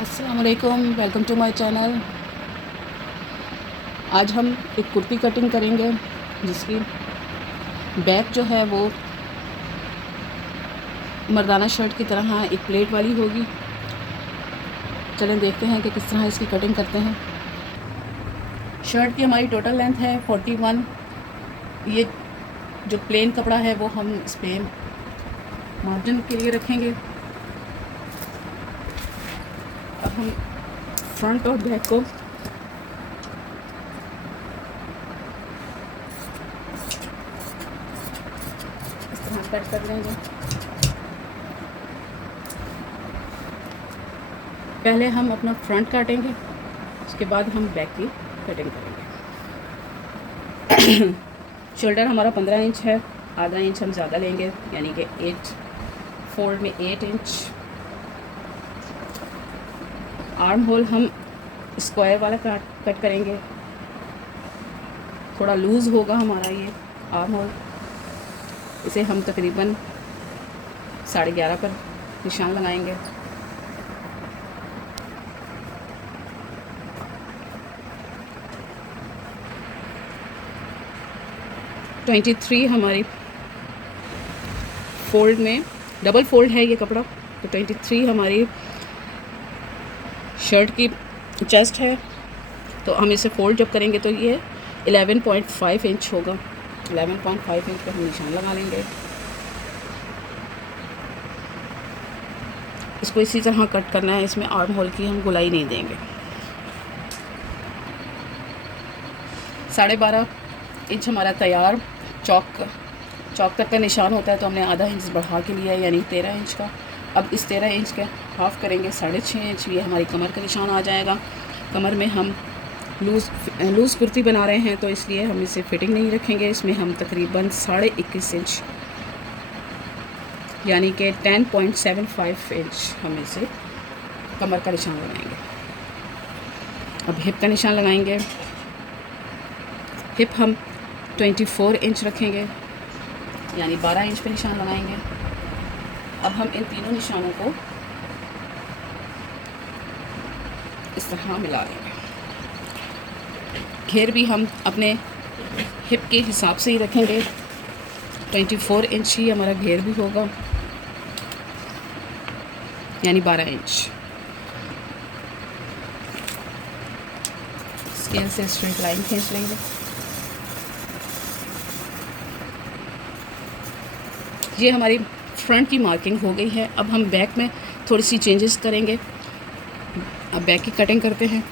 अस्सलामुअलैकुम, welcome to my channel. आज हम एक कुर्ती कटिंग करेंगे जिसकी बैक जो है वो मर्दाना शर्ट की तरह एक प्लेट वाली होगी। चलें देखते हैं कि किस तरह इसकी कटिंग करते हैं। शर्ट की हमारी टोटल लेंथ है 41। ये जो प्लेन कपड़ा है वो हम इस पर मार्जिन के लिए रखेंगे। अब हम फ्रंट और बैक को इस तरह कट कर लेंगे। पहले हम अपना फ्रंट काटेंगे, उसके बाद हम बैक की कटिंग करेंगे। शोल्डर हमारा 15 इंच है, आधा इंच हम ज़्यादा लेंगे, यानी कि 8 फोल्ड में 8 इंच। आर्म होल हम स्क्वायर वाला कट करेंगे। थोड़ा लूज़ होगा हमारा ये आर्म होल। इसे हम तकरीबन 11.5 पर निशान लगाएंगे। ट्वेंटी 23 हमारी फोल्ड में, डबल फोल्ड है ये कपड़ा, तो 23 हमारी शर्ट की चेस्ट है। तो हम इसे फोल्ड जब करेंगे तो ये 11.5 इंच होगा। 11.5 इंच पर हम निशान लगा लेंगे। इसको इसी तरह कट करना है, इसमें आर्म होल की हम गुलाई नहीं देंगे। 12.5 इंच हमारा तैयार चौक तक का निशान होता है, तो हमने आधा इंच बढ़ा के लिया है, यानी 13 इंच का। अब इस 13 इंच का हाफ़ करेंगे 6.5 इंच। ये हमारी कमर का निशान आ जाएगा। कमर में हम लूज़ कुर्ती बना रहे हैं, तो इसलिए हम इसे फिटिंग नहीं रखेंगे। इसमें हम तकरीबन 21.5 इंच यानी कि 10.75 इंच हम इसे कमर का निशान लगाएंगे। अब हिप का निशान लगाएंगे। हिप हम 24 इंच रखेंगे, यानी 12 इंच पे निशान लगाएंगे। अब हम इन तीनों निशानों को इस तरह मिला लेंगे। घेर भी हम अपने हिप के हिसाब से ही रखेंगे। 24 इंच ही हमारा घेर भी होगा, यानी 12 इंच। स्केल से स्ट्रेट लाइन खींच लेंगे। ये हमारी फ्रंट की मार्किंग हो गई है। अब हम बैक में थोड़ी सी चेंजेस करेंगे। अब बैक की कटिंग करते हैं।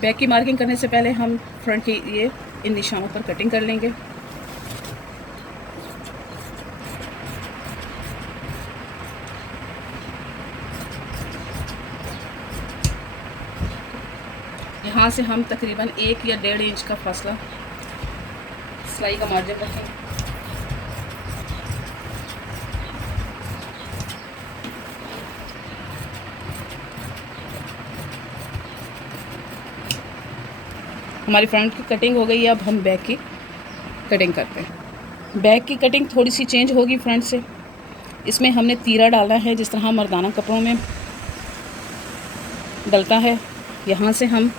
बैक की मार्किंग करने से पहले हम फ्रंट की ये इन निशानों पर कटिंग कर लेंगे। यहाँ से हम तकरीबन 1 या 1.5 इंच का फासला सिलाई का मार्जिन रखेंगे। हमारी फ्रंट की कटिंग हो गई है। अब हम बैक की कटिंग करते हैं। बैक की कटिंग थोड़ी सी चेंज होगी फ्रंट से। इसमें हमने तीरा डाला है, जिस तरह मर्दाना कपड़ों में डलता है। यहाँ से हम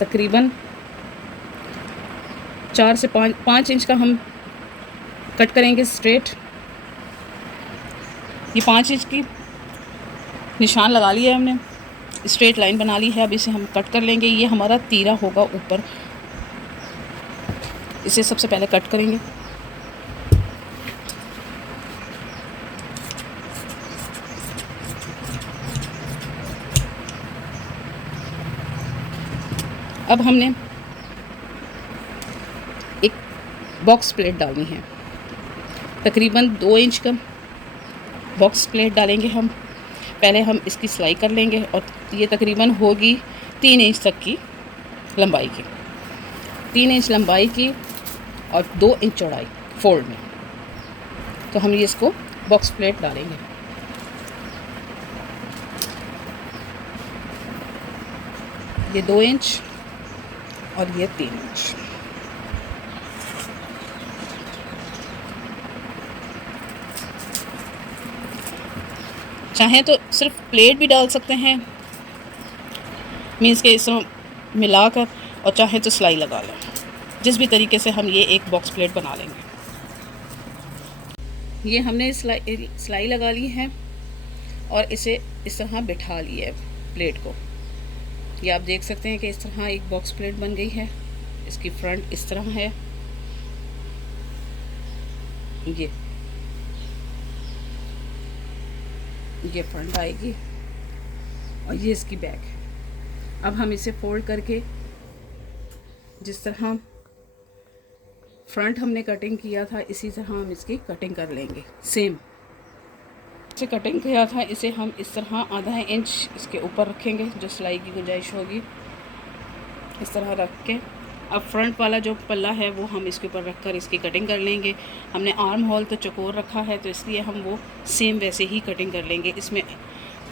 तकरीबन 4 से 5 इंच का हम कट करेंगे स्ट्रेट। ये 5 इंच की निशान लगा लिया है हमने, स्ट्रेट लाइन बना ली है। अब इसे हम कट कर लेंगे। ये हमारा तीरा होगा ऊपर, इसे सबसे पहले कट करेंगे। अब हमने एक बॉक्स प्लेट डालनी है, तकरीबन 2 इंच का बॉक्स प्लेट डालेंगे हम। पहले हम इसकी सिलाई कर लेंगे, और ये तकरीबन होगी 3 इंच तक की लंबाई की। 3 इंच लंबाई की और 2 इंच चौड़ाई फोल्ड में। तो हम ये इसको बॉक्स प्लेट डालेंगे। ये 2 इंच और ये 3 इंच। चाहें तो सिर्फ प्लेट भी डाल सकते हैं, मीन्स के इस तरह मिलाकर और चाहे तो सिलाई लगा लें। जिस भी तरीके से हम ये एक बॉक्स प्लेट बना लेंगे। ये हमने सिलाई लगा ली है और इसे इस तरह बिठा लिया है प्लेट को। ये आप देख सकते हैं कि इस तरह एक बॉक्स प्लेट बन गई है। इसकी फ्रंट इस तरह है, ये फ्रंट आएगी और ये इसकी बैक है। अब हम इसे फोल्ड करके जिस तरह फ्रंट हमने कटिंग किया था इसी तरह हम इसकी कटिंग कर लेंगे। सेम से कटिंग किया था इसे हम इस तरह आधा इंच इसके ऊपर रखेंगे, जो सिलाई की गुंजाइश होगी इस तरह रख के। अब फ्रंट वाला जो पल्ला है वो हम इसके ऊपर रखकर इसकी कटिंग कर लेंगे। हमने आर्म होल तो चौकोर रखा है तो इसलिए हम वो सेम वैसे ही कटिंग कर लेंगे, इसमें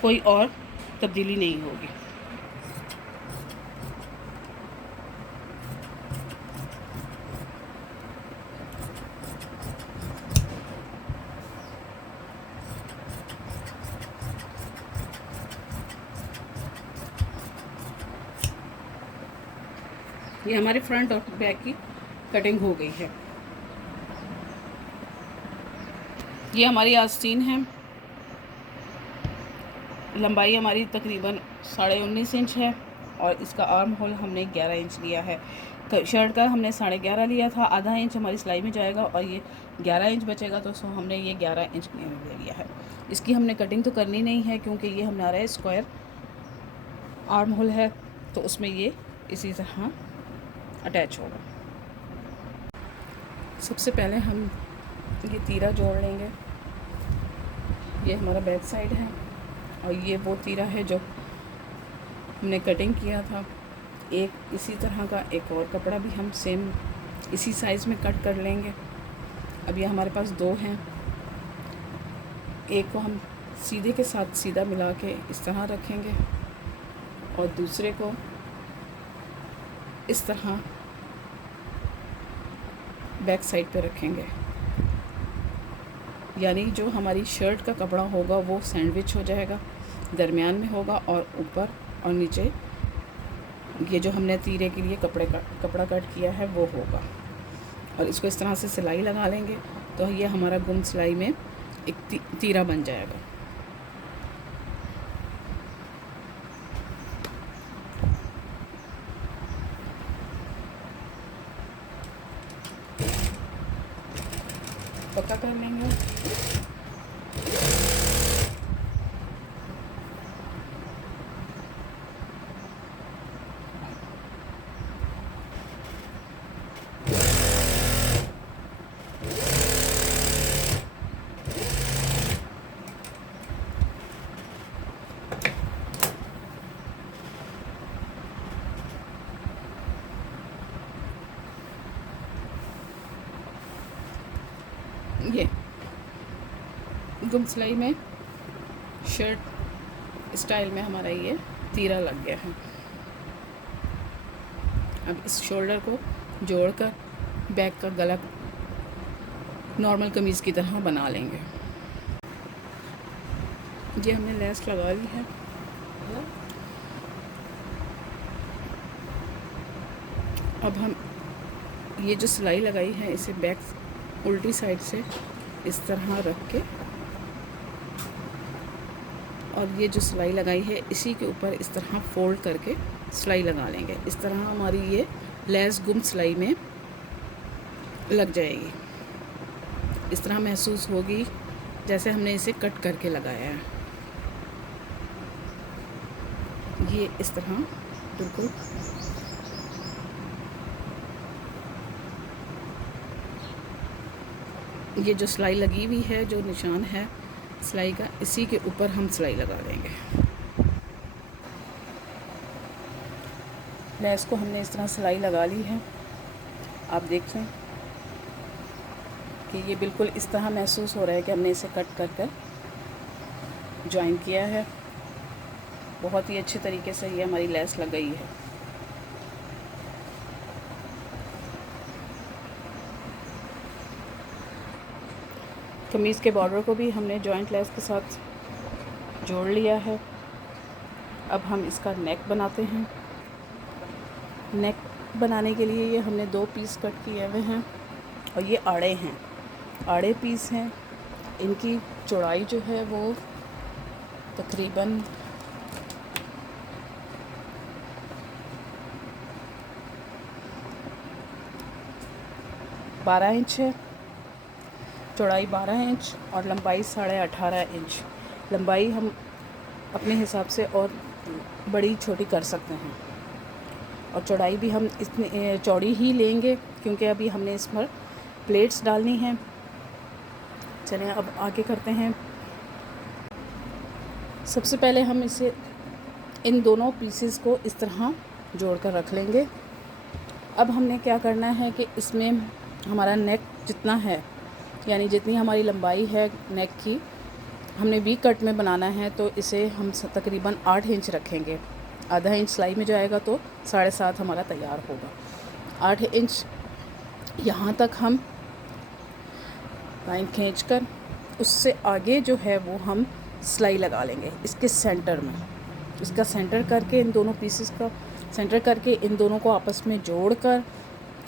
कोई और तब्दीली नहीं होगी। ये हमारे फ्रंट और बैक की कटिंग हो गई है। ये हमारी आस्तीन है, लंबाई हमारी तकरीबन 19.5 इंच है और इसका आर्म होल हमने 11 इंच लिया है। तो शर्ट का हमने 11.5 लिया था, आधा इंच हमारी सिलाई में जाएगा और ये 11 इंच बचेगा, तो सो हमने ये 11 इंच ले लिया है। इसकी हमने कटिंग तो करनी नहीं है क्योंकि ये हमारा स्क्वायर आर्म होल है, तो उसमें ये इसी तरह अटैच होगा। सबसे पहले हम ये तीरा जोड़ लेंगे। ये हमारा बैक साइड है और ये वो तीरा है जो हमने कटिंग किया था। एक इसी तरह का एक और कपड़ा भी हम सेम इसी साइज़ में कट कर लेंगे। अब ये हमारे पास 2 हैं, एक को हम सीधे के साथ सीधा मिला के इस तरह रखेंगे और दूसरे को इस तरह बैक साइड पे रखेंगे। यानी जो हमारी शर्ट का कपड़ा होगा वो सैंडविच हो जाएगा, दरमियान में होगा और ऊपर और नीचे ये जो हमने तीरे के लिए कपड़ा कट किया है वो होगा। और इसको इस तरह से सिलाई लगा लेंगे तो ये हमारा गुम सिलाई में एक तीरा बन जाएगा। पक्का कर लेंगे। ये गुम सिलाई में शर्ट स्टाइल में हमारा ये तीरा लग गया है। अब इस शोल्डर को जोड़कर बैक का गला नॉर्मल कमीज़ की तरह बना लेंगे। ये हमने लेस लगा ली है। अब हम ये जो सिलाई लगाई है इसे बैक उल्टी साइड से इस तरह रख के और ये जो सिलाई लगाई है इसी के ऊपर इस तरह फोल्ड करके सिलाई लगा लेंगे। इस तरह हमारी ये लेस गुम सिलाई में लग जाएगी। इस तरह महसूस होगी जैसे हमने इसे कट करके लगाया है। ये इस तरह बिल्कुल ये जो सिलाई लगी हुई है, जो निशान है सिलाई का, इसी के ऊपर हम सिलाई लगा देंगे। लेस को हमने इस तरह सिलाई लगा ली है। आप देखें कि ये बिल्कुल इस तरह महसूस हो रहा है कि हमने इसे कट कर कर ज्वाइन किया है। बहुत ही अच्छे तरीके से ये हमारी लेस लग गई है। कमीज़ के बॉर्डर को भी हमने जॉइंट लेस के साथ जोड़ लिया है। अब हम इसका नेक बनाते हैं। नेक बनाने के लिए ये हमने 2 पीस कट किए हुए हैं और ये आड़े हैं, आड़े पीस हैं। इनकी चौड़ाई जो है वो तकरीबन 12 इंच है, चौड़ाई 12 इंच और लंबाई 18.5 इंच। लंबाई हम अपने हिसाब से और बड़ी छोटी कर सकते हैं और चौड़ाई भी हम इतनी चौड़ी ही लेंगे क्योंकि अभी हमने इस पर प्लेट्स डालनी हैं। चलें अब आगे करते हैं। सबसे पहले हम इसे इन दोनों पीसेस को इस तरह जोड़ कर रख लेंगे। अब हमने क्या करना है कि इसमें हमारा नेक जितना है, यानी जितनी हमारी लंबाई है नेक की, हमने वी कट में बनाना है तो इसे हम तकरीबन 8 इंच रखेंगे। आधा इंच सिलाई में जाएगा तो 7.5 हमारा तैयार होगा। 8 इंच यहाँ तक हम लाइन खींच कर उससे आगे जो है वो हम सिलाई लगा लेंगे इसके सेंटर में। इसका सेंटर करके इन दोनों पीसेस का सेंटर करके इन दोनों को आपस में जोड़कर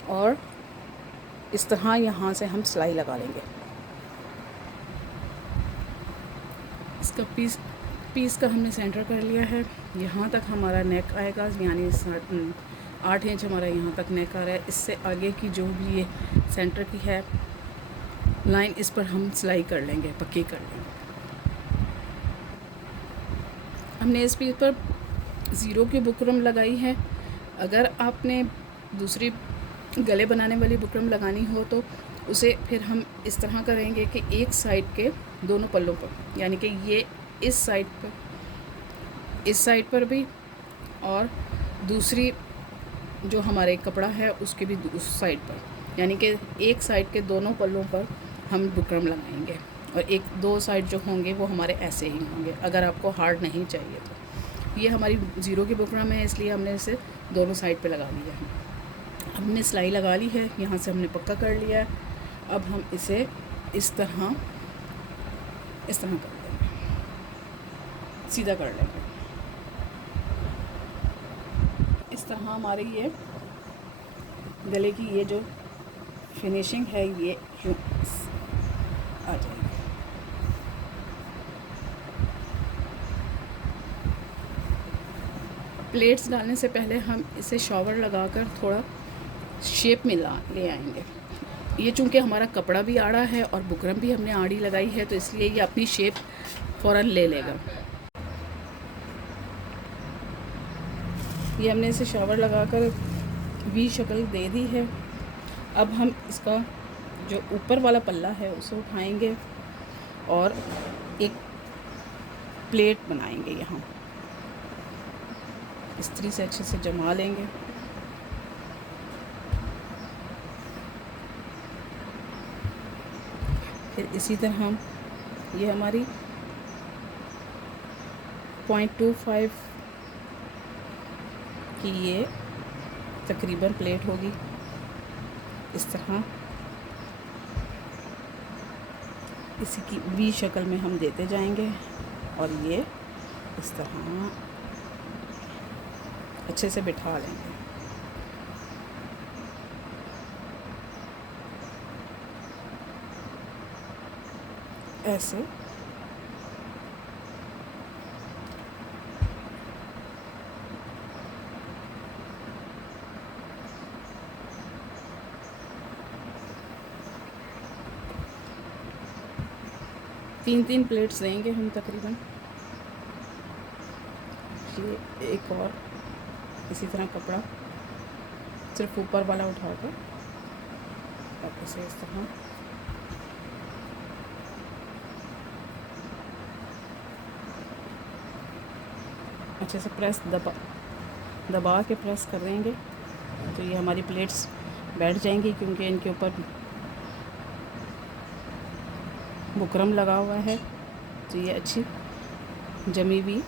और इस तरह यहाँ से हम सिलाई लगा लेंगे। इसका पीस का हमने सेंटर कर लिया है। यहाँ तक हमारा नेक आएगा, यानी 8 इंच हमारा यहाँ तक नेक आ रहा है। इससे आगे की जो भी ये सेंटर की है लाइन, इस पर हम सिलाई कर लेंगे, पक्की कर लेंगे। हमने इस पीस पर 0 की बुकरम लगाई है। अगर आपने दूसरी गले बनाने वाली बुकरम लगानी हो तो उसे फिर हम इस तरह करेंगे कि एक साइड के दोनों पल्लों पर, यानी कि ये इस साइड पर भी और दूसरी जो हमारे कपड़ा है उसके भी उस साइड पर, यानी कि एक साइड के दोनों पल्लों पर हम बुकरम लगाएंगे और 1-2 साइड जो होंगे वो हमारे ऐसे ही होंगे, अगर आपको हार्ड नहीं चाहिए तो। ये हमारी 0 की बुकरम है, इसलिए हमने इसे दोनों साइड पे लगा लिया है। हमने सिलाई लगा ली है, यहाँ से हमने पक्का कर लिया है। अब हम इसे इस तरह कर देंगे, सीधा कर लेंगे। इस तरह हमारी ये गले की ये जो फिनिशिंग है ये आ जाएगी। प्लेट्स डालने से पहले हम इसे शॉवर लगाकर थोड़ा शेप में ले आएंगे। ये चूँकि हमारा कपड़ा भी आड़ा है और बुकरम भी हमने आड़ी लगाई है तो इसलिए ये अपनी शेप फ़ौरन ले लेगा। ये हमने इसे शॉवर लगाकर वी शक्ल दे दी है। अब हम इसका जो ऊपर वाला पल्ला है उसे उठाएंगे और एक प्लेट बनाएंगे। यहाँ इस्त्री से अच्छे से जमा लेंगे। फिर इसी तरह ये हमारी 0.25 की ये तकरीबन प्लेट होगी। इस तरह इसी की वी शक्ल में हम देते जाएंगे और ये इस तरह अच्छे से बिठा लेंगे। ऐसे तीन प्लेट्स देंगे हम तकरीबन। ये एक और इसी तरह कपड़ा सिर्फ ऊपर वाला उठाकर अब इसे इस तरह अच्छे से दबा के प्रेस कर देंगे तो ये हमारी प्लेट्स बैठ जाएंगी, क्योंकि इनके ऊपर बुकरम लगा हुआ है तो ये अच्छी जमी हुई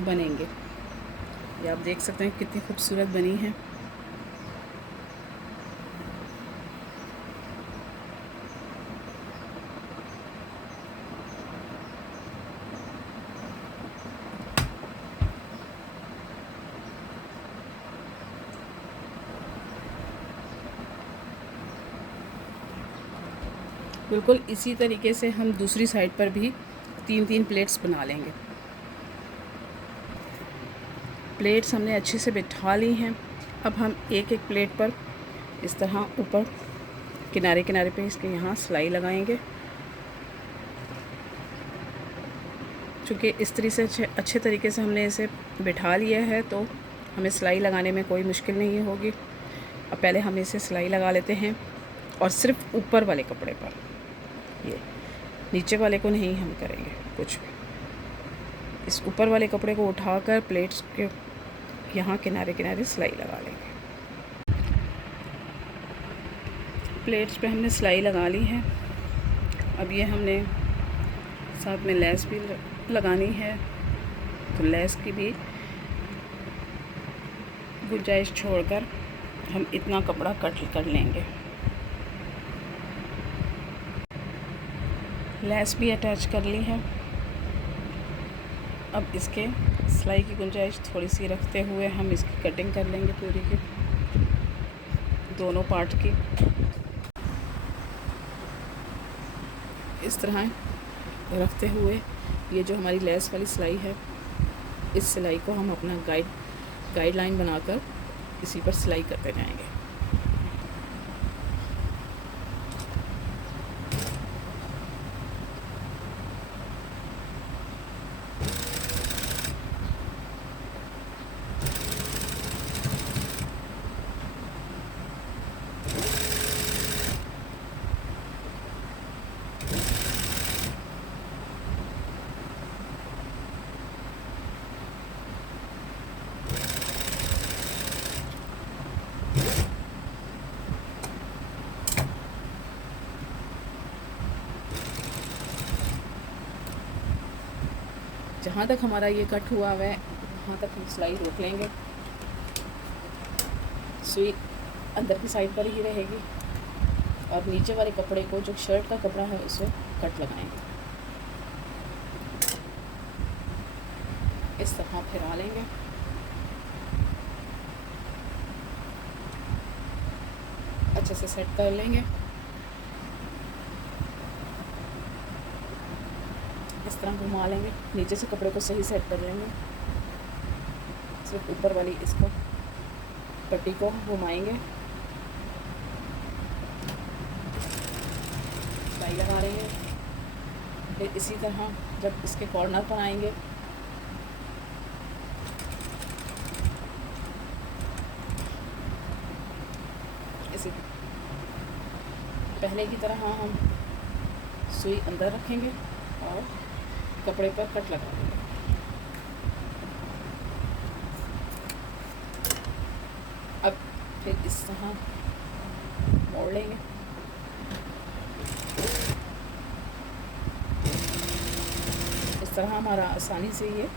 बनेंगे। ये आप देख सकते हैं कितनी खूबसूरत बनी है। बिल्कुल इसी तरीके से हम दूसरी साइड पर भी 3-3 प्लेट्स बना लेंगे। प्लेट्स हमने अच्छे से बिठा ली हैं। अब हम एक एक प्लेट पर इस तरह ऊपर किनारे किनारे पे इसके यहाँ सिलाई लगाएंगे। चूँकि इस तरह से अच्छे तरीके से हमने इसे बिठा लिया है तो हमें सिलाई लगाने में कोई मुश्किल नहीं होगी। अब पहले हम इसे सिलाई लगा लेते हैं और सिर्फ ऊपर वाले कपड़े पर, ये नीचे वाले को नहीं हम करेंगे कुछ भी। इस ऊपर वाले कपड़े को उठाकर प्लेट्स के यहाँ किनारे किनारे सिलाई लगा लेंगे। प्लेट्स पे हमने सिलाई लगा ली है। अब ये हमने साथ में लेस भी लगानी है, तो लेस की भी गुंजाइश छोड़कर हम इतना कपड़ा कट कर लेंगे। लेस भी अटैच कर ली है। अब इसके सिलाई की गुंजाइश थोड़ी सी रखते हुए हम इसकी कटिंग कर लेंगे पूरी की, दोनों पार्ट की। इस तरह रखते हुए ये जो हमारी लेस वाली सिलाई है, इस सिलाई को हम अपना गाइडलाइन बनाकर इसी पर सिलाई करते जाएंगे। जहाँ तक हमारा ये कट हुआ है वहाँ तक हम सिलाई रोक लेंगे। सुई अंदर की साइड पर ही रहेगी और नीचे वाले कपड़े को, जो शर्ट का कपड़ा है, उसे कट लगाएंगे। इस तरह फिरा लेंगे। अच्छे से सेट कर लेंगे। इस तरह घुमा लेंगे, नीचे से कपड़े को सही सेट कर लेंगे। सिर्फ ऊपर वाली इसको पट्टी को घुमाएंगे, सिलाई लगा लेंगे। फिर इसी तरह जब इसके कॉर्नर पर आएंगे, इसी पहले की तरह हम सुई अंदर रखेंगे और कपड़े पर कट लगा देंगे। अब फिर इस तरह मोड़ लेंगे। इस तरह हमारा आसानी से ये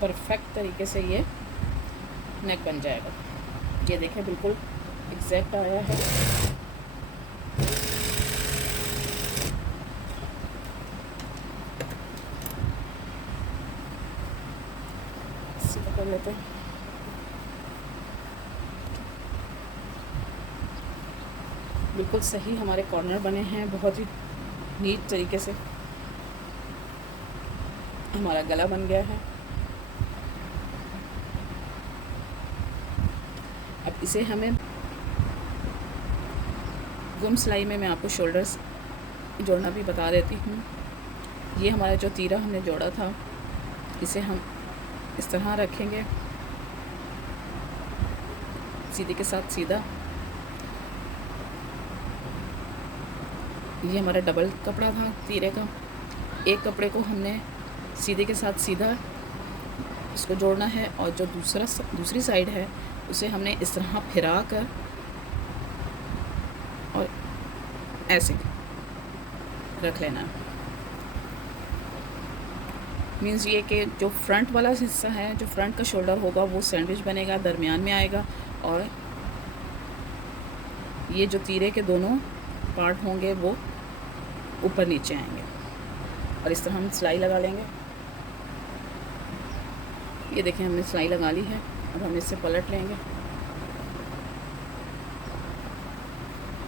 परफेक्ट तरीके से ये नेक बन जाएगा। ये देखें, बिल्कुल एग्जैक्ट आया है। कर लेते हैं। बिल्कुल सही हमारे कॉर्नर बने हैं, बहुत ही नीट तरीके से हमारा गला बन गया है। अब इसे हमें गुम सिलाई में मैं आपको शोल्डर्स जोड़ना भी बता देती हूँ। ये हमारा जो तीरा हमने जोड़ा था, इसे हम इस तरह रखेंगे, सीधे के साथ सीधा। ये हमारा डबल कपड़ा था तीरे का। एक कपड़े को हमने सीधे के साथ सीधा इसको जोड़ना है और जो दूसरी साइड है उसे हमने इस तरह फिरा कर और ऐसे रख लेना है। मीन्स ये कि जो फ्रंट वाला हिस्सा है, जो फ्रंट का शोल्डर होगा, वो सैंडविच बनेगा, दरमियान में आएगा और ये जो तीरे के दोनों पार्ट होंगे वो ऊपर नीचे आएंगे। और इस तरह हम सिलाई लगा लेंगे। ये देखें, हमने सिलाई लगा ली है। अब हम इससे पलट लेंगे।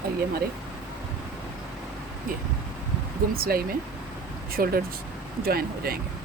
और ये हमारे ये गुम सिलाई में शोल्डर ज्वाइन हो जाएंगे।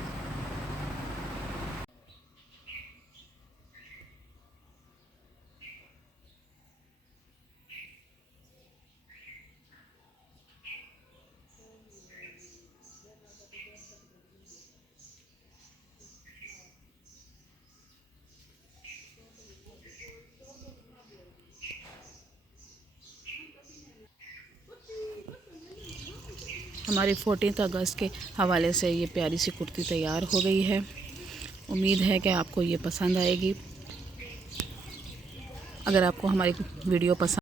हमारी 14 अगस्त के हवाले से ये प्यारी सी कुर्ती तैयार हो गई है। उम्मीद है कि आपको ये पसंद आएगी। अगर आपको हमारी वीडियो पसंद